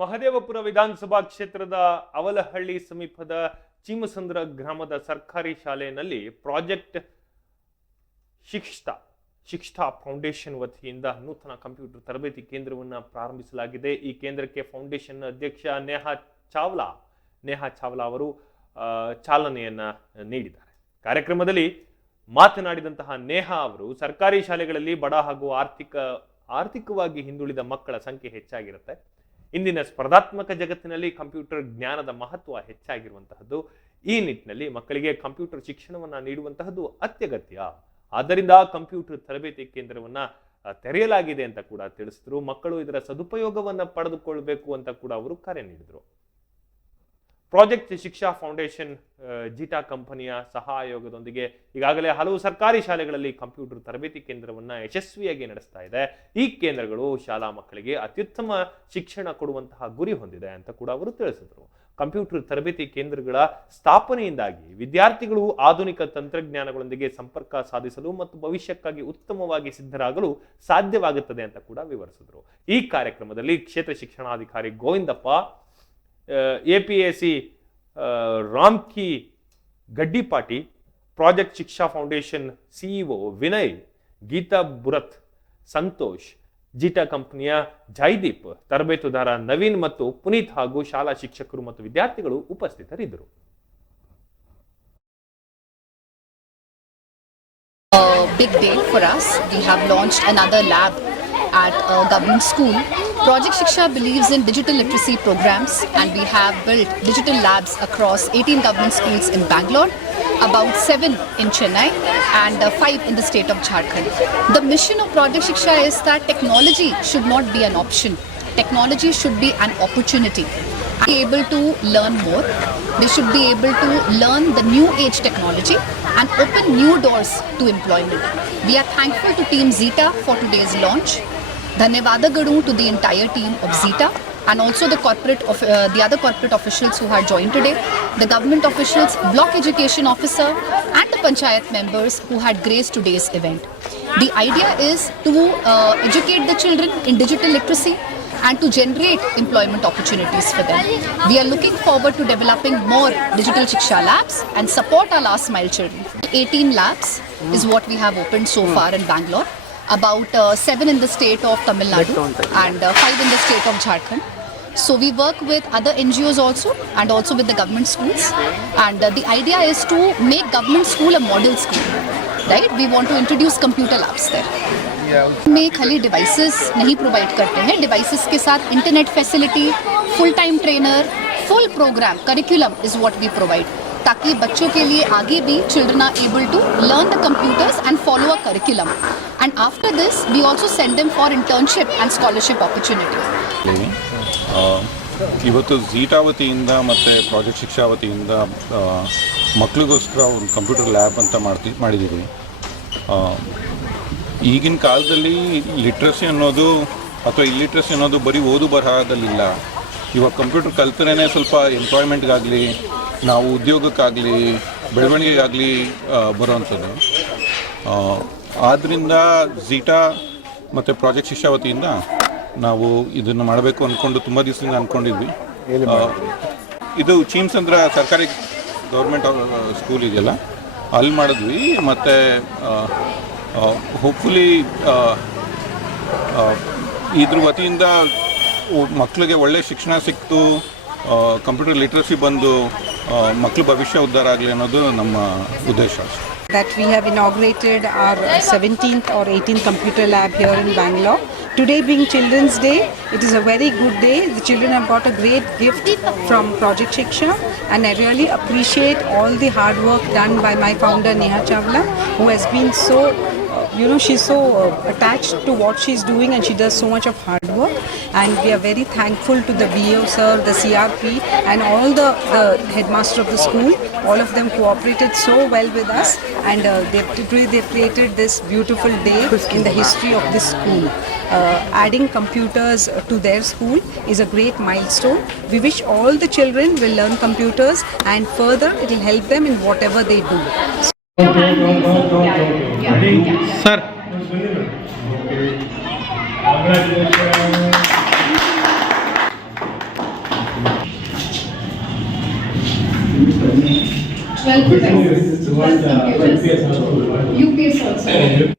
ಮಹದೇವಪುರ ವಿಧಾನಸಭಾ ಕ್ಷೇತ್ರದ ಅವಲಹಳ್ಳಿ ಸಮೀಪದ ಚೀಮಸಂದ್ರ ಗ್ರಾಮದ ಸರ್ಕಾರಿ ಶಾಲೆಯಲ್ಲಿ ಪ್ರಾಜೆಕ್ಟ್ ಶಿಕ್ಷಿತ ಶಿಕ್ಷಾ ಫೌಂಡೇಶನ್ ವತಿಯಿಂದ ನೂತನ ಕಂಪ್ಯೂಟರ್ ತರಬೇತಿ ಕೇಂದ್ರವನ್ನು ಪ್ರಾರಂಭಿಸಲಾಗಿದೆ. ಈ ಕೇಂದ್ರಕ್ಕೆ ಫೌಂಡೇಶನ್ ಅಧ್ಯಕ್ಷ ನೇಹಾ ಚಾವ್ಲಾ ನೇಹಾ ಚಾವ್ಲಾ ಅವರು ಚಾಲನೆಯನ್ನು ಚಾಲನೆಯನ್ನ ನೀಡಿದ್ದಾರೆ. ಕಾರ್ಯಕ್ರಮದಲ್ಲಿ ಮಾತನಾಡಿದಂತಹ ನೇಹಾ ಅವರು, ಸರ್ಕಾರಿ ಶಾಲೆಗಳಲ್ಲಿ ಬಡ ಹಾಗೂ ಆರ್ಥಿಕ, ಆರ್ಥಿಕವಾಗಿ ಹಿಂದುಳಿದ ಮಕ್ಕಳ ಸಂಖ್ಯೆ ಹೆಚ್ಚಾಗಿರುತ್ತೆ. ಇಂದಿನ ಸ್ಪರ್ಧಾತ್ಮಕ ಜಗತ್ತಿನಲ್ಲಿ ಕಂಪ್ಯೂಟರ್ ಜ್ಞಾನದ ಮಹತ್ವ ಹೆಚ್ಚಾಗಿರುವಂತಹದ್ದು, ಈ ನಿಟ್ಟಿನಲ್ಲಿ ಮಕ್ಕಳಿಗೆ ಕಂಪ್ಯೂಟರ್ ಶಿಕ್ಷಣವನ್ನು ನೀಡುವಂತಹದ್ದು ಅತ್ಯಗತ್ಯ. ಆದ್ದರಿಂದ ಕಂಪ್ಯೂಟರ್ ತರಬೇತಿ ಕೇಂದ್ರವನ್ನ ತೆರೆಯಲಾಗಿದೆ ಅಂತ ಕೂಡ ತಿಳಿಸಿದ್ರು. ಮಕ್ಕಳು ಇದರ ಸದುಪಯೋಗವನ್ನು ಪಡೆದುಕೊಳ್ಬೇಕು ಅಂತ ಕೂಡ ಅವರು ಕರೆ ನೀಡಿದರು. ಪ್ರಾಜೆಕ್ಟ್ ಶಿಕ್ಷಾ ಫೌಂಡೇಶನ್ ಜೀಟಾ ಕಂಪನಿಯ ಸಹಯೋಗದೊಂದಿಗೆ ಈಗಾಗಲೇ ಹಲವು ಸರ್ಕಾರಿ ಶಾಲೆಗಳಲ್ಲಿ ಕಂಪ್ಯೂಟರ್ ತರಬೇತಿ ಕೇಂದ್ರವನ್ನು ಯಶಸ್ವಿಯಾಗಿ ನಡೆಸ್ತಾ ಇದೆ. ಈ ಕೇಂದ್ರಗಳು ಶಾಲಾ ಮಕ್ಕಳಿಗೆ ಅತ್ಯುತ್ತಮ ಶಿಕ್ಷಣ ಕೊಡುವಂತಹ ಗುರಿ ಹೊಂದಿದೆ ಅಂತ ಕೂಡ ಅವರು ತಿಳಿಸಿದರು. ಕಂಪ್ಯೂಟರ್ ತರಬೇತಿ ಕೇಂದ್ರಗಳ ಸ್ಥಾಪನೆಯಿಂದಾಗಿ ವಿದ್ಯಾರ್ಥಿಗಳು ಆಧುನಿಕ ತಂತ್ರಜ್ಞಾನಗಳೊಂದಿಗೆ ಸಂಪರ್ಕ ಸಾಧಿಸಲು ಮತ್ತು ಭವಿಷ್ಯಕ್ಕಾಗಿ ಉತ್ತಮವಾಗಿ ಸಿದ್ಧರಾಗಲು ಸಾಧ್ಯವಾಗುತ್ತದೆ ಅಂತ ಕೂಡ ವಿವರಿಸಿದರು. ಈ ಕಾರ್ಯಕ್ರಮದಲ್ಲಿ ಕ್ಷೇತ್ರ ಶಿಕ್ಷಣಾಧಿಕಾರಿ Govindappa A P A C Ramki Gaddipati project Shiksha foundation CEO Vinay Geeta Burat Santosh Zeta ಕಂಪನಿಯ ಜೈದೀಪ್ ತರಬೇತುದಾರ ನವೀನ್ ಮತ್ತು ಪುನೀತ್ ಹಾಗೂ ಶಾಲಾ ಶಿಕ್ಷಕರು ಮತ್ತು ವಿದ್ಯಾರ್ಥಿಗಳು ಉಪಸ್ಥಿತರಿದ್ದರು a big day for us. We have launched another lab at a government school. Project Shiksha believes in digital literacy programs and we have built digital labs across 18 government schools in Bangalore, about 7 in Chennai and uh, 5 in the state of Jharkhand. The mission of Project Shiksha is that technology should not be an option. Technology should be an opportunity be able to learn more. They should be able to learn the new age technology and open new doors to employment. We are thankful to Team Zeta for today's launch. Dhanyavadagadu to the entire team of Zeta and also the corporate of uh, the other corporate officials who had joined today, the government officials, block education officer, and the panchayat members who had graced today's event. The idea is to uh, educate the children in digital literacy and to generate employment opportunities for them. We are looking forward to developing more digital Shiksha labs and support our last mile children. 18 labs is what we have opened so far in Bangalore, about uh, 7 in the state of Tamil Nadu and uh, 5 in the state of Jharkhand. So we work with other NGOs also and also with the government schools. And uh, the idea is to make government school a model school. Right? We want to introduce computer labs there. में खाली devices नहीं provide करते हैं devices के साथ internet facility full time trainer full program curriculum is what we provide ताकि बच्चों के लिए आगे भी children are able to learn the computers and follow a curriculum and after this we also send them for internship and scholarship opportunities ಇದ್ದೀನಿ. ಆ, ಇವತ್ತು zeta ವತಿಯಿಂದ ಮತ್ತು ಪ್ರಾಜೆಕ್ಟ್ ಶಿಕ್ಷಾ ವತಿಯಿಂದ ಆ, ಮಕ್ಳಿಗೋಸ್ಕರ ಒಂದು ಕಂಪ್ಯೂಟರ್ ಲ್ಯಾಬ್ ಅಂತ ಮಾಡ್ತಿ ಮಾಡಿದ್ದೀವಿ ಆ, ಈಗಿನ ಕಾಲದಲ್ಲಿ ಲಿಟ್ರಸಿ ಅನ್ನೋದು ಅಥವಾ ಇಲ್ಲಿಟ್ರಸಿ ಅನ್ನೋದು ಬರೀ ಓದು ಬರಹದಲ್ಲಿಲ್ಲ ಇವಾಗ ಕಂಪ್ಯೂಟರ್ ಕಲ್ತರೇ ಸ್ವಲ್ಪ ಎಂಪ್ಲಾಯ್ಮೆಂಟ್ಗಾಗಲಿ ನಾವು ಉದ್ಯೋಗಕ್ಕಾಗಲಿ ಬೆಳವಣಿಗೆಗಾಗಲಿ ಬರುವಂಥದ್ದು. ಆದ್ದರಿಂದ ಝೀಟಾ ಮತ್ತು ಪ್ರಾಜೆಕ್ಟ್ ಶಿಕ್ಷಾ ವತಿಯಿಂದ ನಾವು ಇದನ್ನು ಮಾಡಬೇಕು ಅಂದ್ಕೊಂಡು ತುಂಬ ದಿವಸದಿಂದ ಅಂದ್ಕೊಂಡಿದ್ವಿ ಇದು ಚೀಮ್ಸ್ ಅಂದ್ರೆ ಸರ್ಕಾರಿ ಗೌರ್ಮೆಂಟ್ ಸ್ಕೂಲ್ ಇದೆಯಲ್ಲ ಅಲ್ಲಿ ಮಾಡಿದ್ವಿ. ಮತ್ತು ಹೋಪ್ಫುಲಿ ಇದ್ರ ವತಿಯಿಂದ ಮಕ್ಕಳಿಗೆ ಒಳ್ಳೆ ಶಿಕ್ಷಣ ಸಿಕ್ತು ಕಂಪ್ಯೂಟರ್ ಲಿಟ್ರಸಿ ಬಂದು ಆ, ಮಕ್ಳ ಭವಿಷ್ಯ ಉದ್ಧಾರ ಆಗಲಿ ಅನ್ನೋದು ನಮ್ಮ ಉದ್ದೇಶ that we have inaugurated our 17th or 18th computer lab here in Bangalore. Today being Children's Day, it is a very good day. The children have got a great gift from Project Shiksha and I really appreciate all the hard work done by my founder Neha Chawla who has been so uh, you know she's so uh, attached to what she's doing and she does so much of hard work and we are very thankful to the VO sir, the CRP and all the, the headmaster of the school. All of them cooperated so well with us and uh, they've, today they've created this beautiful day in the history of this school. Uh, adding computers to their school is a great milestone. We wish all the children will learn computers and further it will help them in whatever they do. Which one is, UPS also. UPS also.